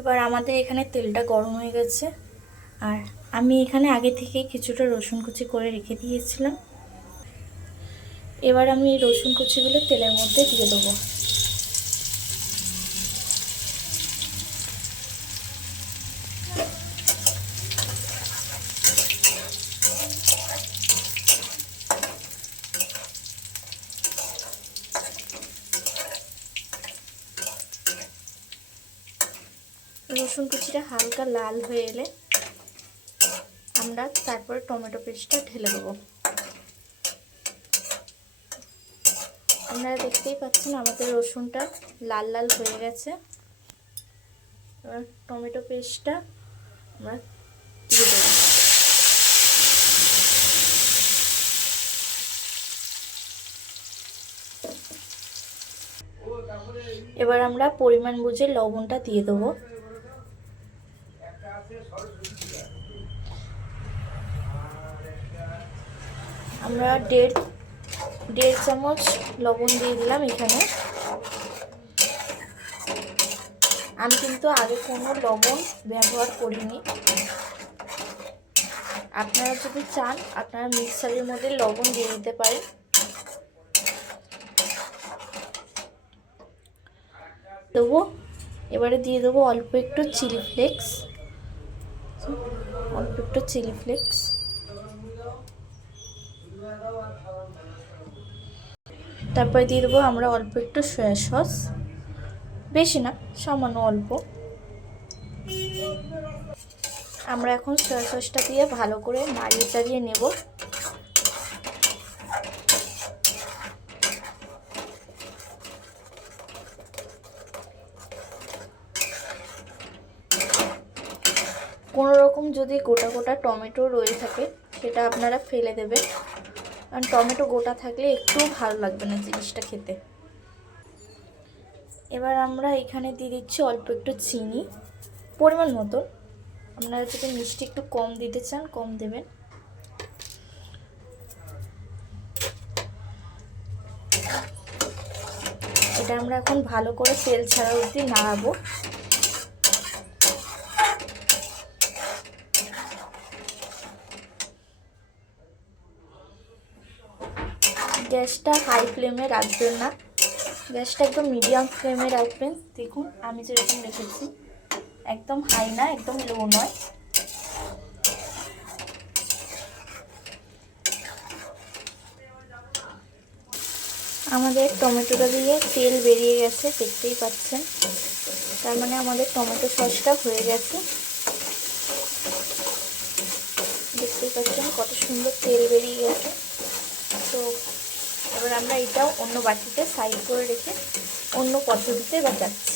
এবার আমাদের এখানে তেলটা গরম হয়ে গেছে, আর আমি এখানে আগে থেকে কিছুটা রসুন কুচি করে রেখে দিয়েছিলাম। এবার আমি এই রসুন কুচিগুলো তেলের মধ্যে দিয়ে দেবো। রসুন কুচিটা হালকা লাল হয়ে এলে আমরা তারপরে টমেটো পেস্টটা ঢেলে দেবো। আপনারা দেখতেই পাচ্ছেন আমাদের রসুনটা লাল লাল হয়ে গেছে। এবার টমেটো পেস্টটা আমরা দিয়ে দেবো। এবার আমরা পরিমাণ বুঝে লবণটা দিয়ে দেবো। আমরা দেড় চামচ লবণ দিয়ে দিলাম এখানে। আমি কিন্তু আগে কোনো লবণ ব্যবহার করিনি। আপনারা যদি চান আপনারা মিক্সারের মধ্যে লবণ দিয়ে দিতে পারেন। দেবো এবারে দিয়ে দেবো অল্প একটু চিলি ফ্লেক্স, তারপরে দিয়ে দেবো আমরা অল্প একটু সয়া সস, বেশি না সামান্য অল্প। আমরা এখন সয়া সসটা দিয়ে ভালো করে নাড়িয়ে চাড়িয়ে নেব। কোনো রকম যদি গোটা গোটা টমেটো রয়ে থাকে সেটা আপনারা ফেলে দেবেন, কারণ টমেটো গোটা থাকলে একটু ভালো লাগবে না জিনিসটা খেতে। এবার আমরা এখানে দিয়ে দিচ্ছি অল্প একটু চিনি, পরিমাণ মতো। আপনারা যদি মিষ্টি একটু কম দিতে চান কম দেবেন। এটা আমরা এখন ভালো করে তেল ছাড়া অবধি নাড়াবো। গ্যাসটা হাই ফ্লেমে রাখবেন না, গ্যাসটা একদম মিডিয়াম ফ্লেমে রাখবেন। দেখুন আমি যেরকম রেখেছি, একদম হাই না একদম লো নয়। আমাদের টমেটোটা দিয়ে তেল বেরিয়ে গেছে, দেখতেই পাচ্ছেন। তার মানে আমাদের টমেটো সসটা হয়ে গেছে। দেখতেই পাচ্ছেন কত সুন্দর তেল বেরিয়ে গেছে। তো এবার আমরা এটাও অন্য বাটিতে সাইড করে রেখে অন্য পদ্ধতিতে এবার যাচ্ছি।